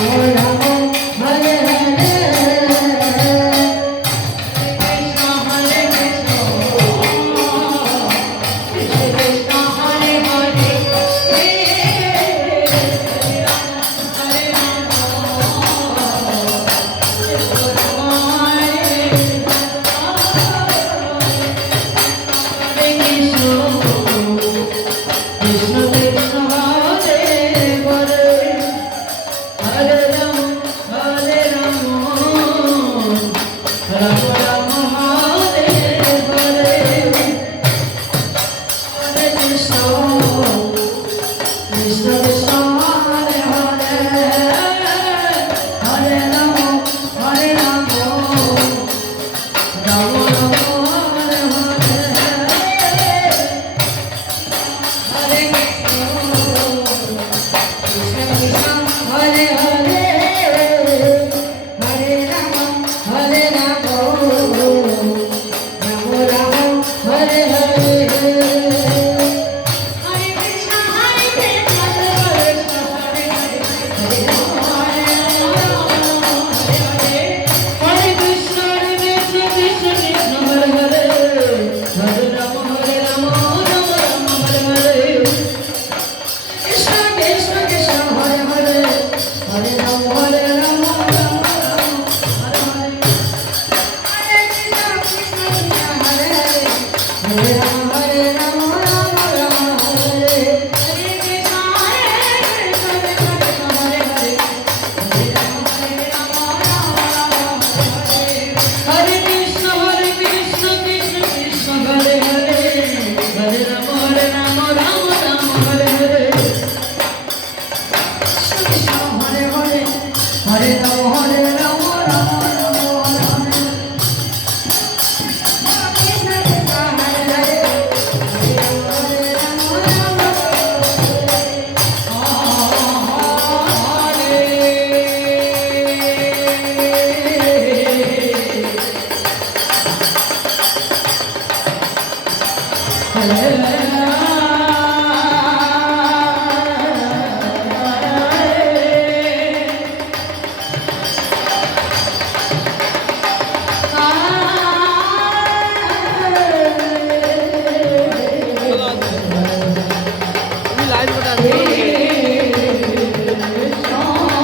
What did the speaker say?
Oh, Hare Ram